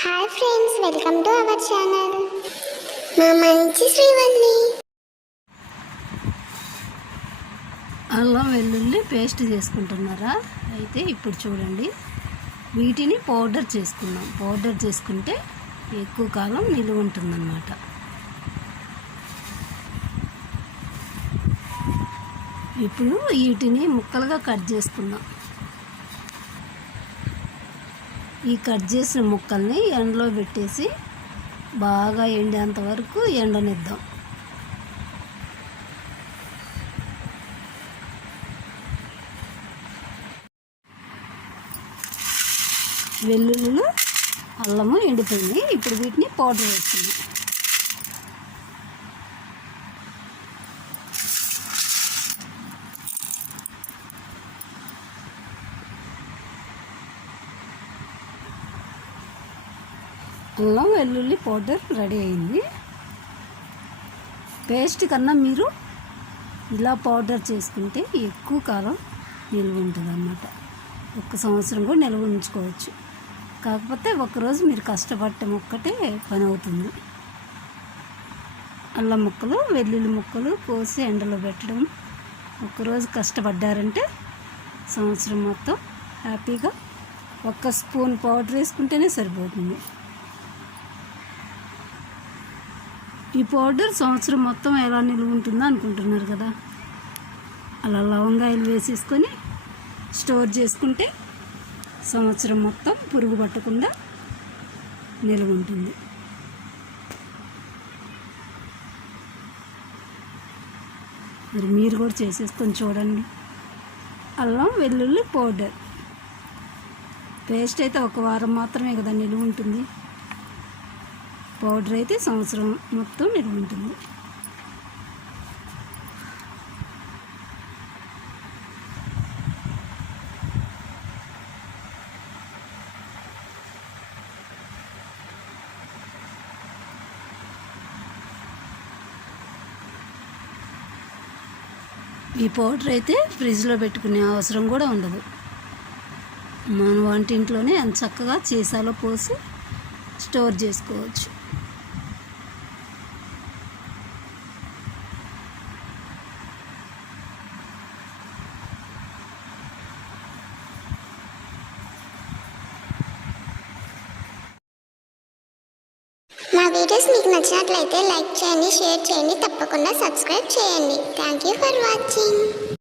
Hi friends, welcome to our channel. మా మంచి శ్రీవల్లి. అల్లం వెల్లుల్లి పేస్ట్ చేసుకుంటున్నారా? అయితే ఇప్పుడు చూడండి, వీటిని పౌడర్ చేసుకున్నాం. పౌడర్ చేసుకుంటే ఎక్కువ కాలం నిలువ ఉంటుందన్నమాట. ఇప్పుడు వీటిని ముక్కలుగా కట్ చేసుకుందాం. ఈ కట్ చేసిన ముక్కల్ని ఎండలో పెట్టేసి బాగా ఎండేంత వరకు ఎండనిద్దాం. వెల్లుల్లిలు, అల్లము ఎండిపోయింది. ఇప్పుడు వీటిని పౌడర్ వేస్తున్నాం. అల్లం వెల్లుల్లి పౌడర్ రెడీ అయింది. పేస్ట్ కన్నా మీరు ఇలా పౌడర్ చేసుకుంటే ఎక్కువ కాలం నిల్వ ఉంటుంది అన్నమాట. 1 సంవత్సరం కూడా నిల్వ ఉంచుకోవచ్చు. కాకపోతే ఒకరోజు మీరు కష్టపడటం ఒక్కటే పని అవుతుంది. అల్లం ముక్కలు, వెల్లుల్లి ముక్కలు కోసి ఎండలో పెట్టడం ఒకరోజు కష్టపడ్డారంటే సంవత్సరం మొత్తం హ్యాపీగా 1 స్పూన్ పౌడర్ వేసుకుంటేనే సరిపోతుంది. ఈ పౌడర్ సంవత్సరం మొత్తం ఎలా నిల్వ ఉంటుందో అనుకుంటున్నారు కదా? అలా లవంగాయలు వేసేసుకొని స్టోర్ చేసుకుంటే సంవత్సరం మొత్తం పురుగు పట్టకుండా నిల్వ ఉంటుంది. మరి మీరు కూడా చేసేసుకొని చూడండి. అల్లం వెల్లుల్లి పౌడర్ పేస్ట్ అయితే 1 వారం మాత్రమే కదా నిల్వ ఉంటుంది. పౌడర్ అయితే సంవత్సరం మొత్తం నిల్వ ఉంటుంది. ఈ పౌడర్ అయితే ఫ్రిడ్జ్లో పెట్టుకునే అవసరం కూడా ఉండదు. మన వంటింట్లోనే ఎంత చక్కగా సీసాలో పోసి స్టోర్ చేసుకోవచ్చు. మా వీడియోస్ మీకు నచ్చినట్లయితే లైక్ చేయండి, షేర్ చేయండి, తప్పకుండా సబ్స్క్రైబ్ చేయండి. Thank you for watching.